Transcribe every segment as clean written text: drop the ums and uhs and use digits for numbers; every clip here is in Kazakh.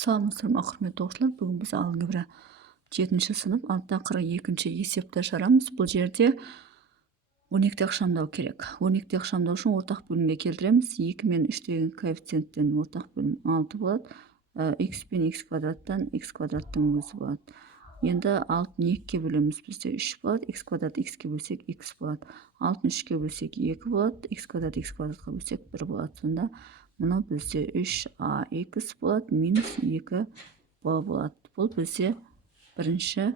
Саламатсыздар құрметті оқушылар. Бүгін біз алгебра 7-ші сынып 6-42 есепті ашарамыз. Бұл жерде өрнекті ықшамдау керек. Өрнекті ықшамдау үшін ортақ бөлімге келтіреміз. 2 мен 3 деген коэффициенттен ортақ бөлім 6 болады. X пен x квадраттан x квадраттың өзі болады. Енді 6-ны 2-ке бөлеміз, бізде 3 болады. X квадрат x-ке бөлсек x болады. 6-ны 3-ке бөлсек 2 болады. X квадрат x квадратқа бөлсек 1 болады. Сонда мұны бізде 3ax болады, минус 2b болады. Бұл бізде бірінші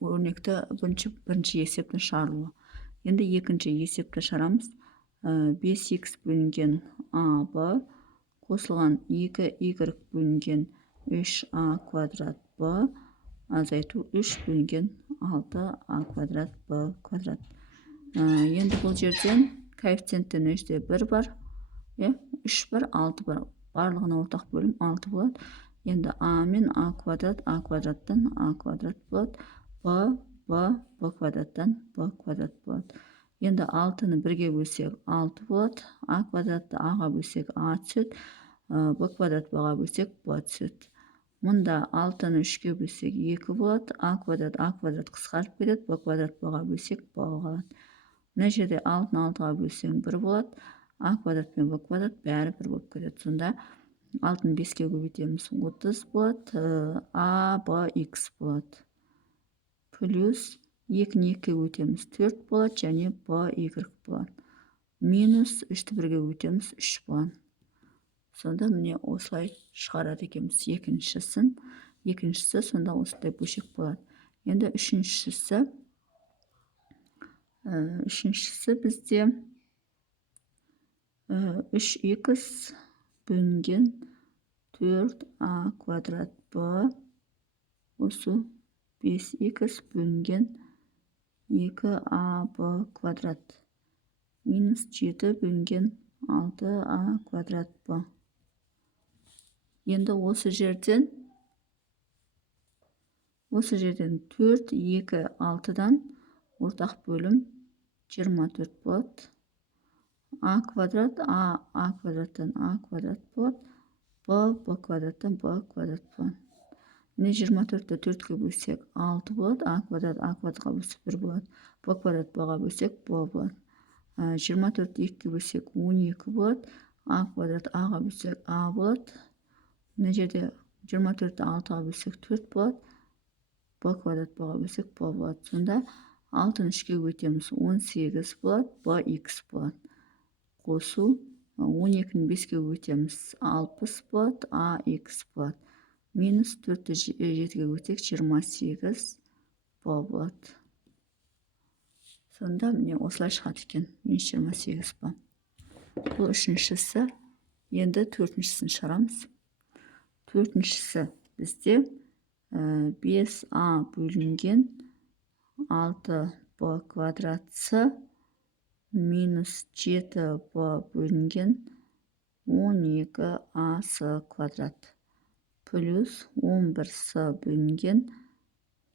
өрнекті бірінші есептің шығарылуы. Енді екінші есепті шығарамыз. 5x бөлінген ab қосылған 2y бөлінген 3a квадрат b азайту 3 бөлінген 6a квадрат b квадрат. Енді бұл жерден коэффициенттен өште 1 бар, 3 бар, 6 бар. Барлығына ортақ бөлім 6 болады. Енді a мен a квадраттан a квадрат болады. b квадраттан b квадрат болады. Енді 6-ны 1-ге бөлсек 6 болады. a квадратты a-ға бөлсек a түседі. b квадрат b-ға бөлсек b түседі. Мұнда 6-ны 3-ге бөлсек 2 болады. a квадрат қысқарып кетеді. b квадрат b-ға бөлсек b қалады. Мына жерде 6-ны 6-ға бөлсең 1 болады. a квадрат пен b квадрат бәрі 1 болып кетеді. Сонда 6-ны 5-ке көбейтеміз, 30 болады. abx болады. Плюс 2-ні 2-ке көбейтеміз, 4 болады, және by болады. Минус 3-ті 1-ге көбейтеміз, 3 болады. Сонда міне осылай шығарады екенбіз екіншісін. Екіншісі сонда осындай бөлшек болады. Енді үшіншісі бізде 3x бөлінген 4a квадрат b осы 5x бөлінген 2ab квадрат минус 7 бөлінген 6a квадрат b. Енді осы жерден 4, 2, 6-дан ортақ бөлім 24 болады. a квадрат, a квадраттан a квадрат болады. b квадраттан b квадрат болады. Міне 24-ті 4-ке бөлсек 6 болады. a квадратқа бөлсек 1 болады. b квадрат b-ға бөлсек b болады. 24-ті 2-ке бөлсек 12 болады. a квадрат a-ға бөлсек a болады. Мына жерде 24-ті 6-ға бөлсек 4 болады. b квадрат b-ға бөлсек b болады. Сонда 6-ны 3-ке көбейтеміз, 18 болады, bx болады. Қосу 12-ні 5-ке көбейтеміз, 60 болады, ax болады. Минус 4-ті 7-ге көбейтсек 28 болады. Сонда міне осылай шығады екен, минус 28 болады. Бұл үшіншісі. Енді төртіншісін шығарамыз. Төртіншісі бізде 5a бөлінген 6b квадрат с минус 7b бөлінген 12ac квадрат плюс 11c бөлінген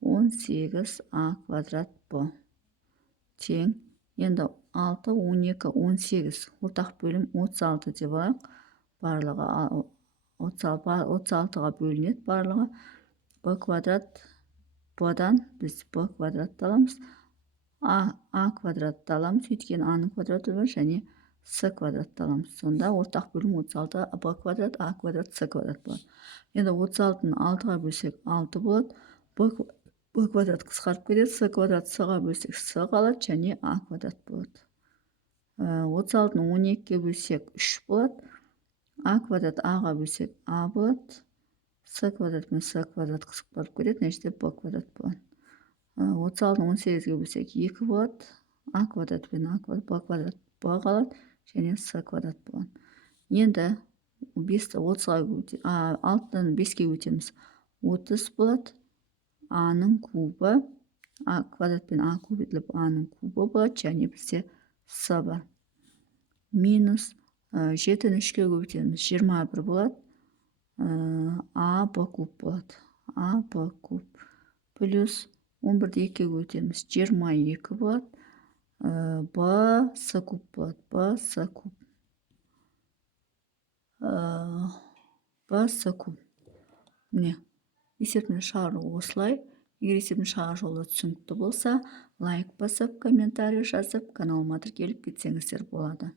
18a квадрат b тең. Енді 6, 12, 18 ортақ бөлім 36 деп алайық. Барлығы 36-ға бөлінеді барлығы. b квадрат b-дан біз b квадратты аламыз. a квадратты аламыз, өйткені a-ның квадраты бар, және c квадратты аламыз. Сонда ортақ бөлім 36, b квадрат, a квадрат, c квадрат болады. Енді 36-ны 6-ға бөлсек 6 болады. b квадрат қысқарып кетеді, c квадрат c-ға бөлсек c қалады, және a квадрат болады. 36-ны 12-ке бөлсек 3 болады. a квадрат a-ға бөлсек a болады. c квадрат пен c квадрат қысқарып кетеді, нәтижеде b квадрат болады. 36-ны 18-ге бөлсек 2 болады. a квадрат пен a квадрат, b квадрат b қалады, және c квадрат болады. Енді 6-ны 5-ке көбейтеміз, 30 болады. a-ның кубы, a квадрат пен a көбейтіліп a-ның кубы болады, және бізде c бар. Минус 7-ні 3-ке көбейтеміз, 21 болады. a b куб болады. a b куб плюс 11-ді 2-ке көбейтеміз, 22 болады. b c куб болады. b c куб б с куб. Міне есептің шығару осылай. Егер есептің шығару жолы түсінікті болса, лайк басып, комментарий жазып, каналыма тіркеліп кетсеңіздер болады.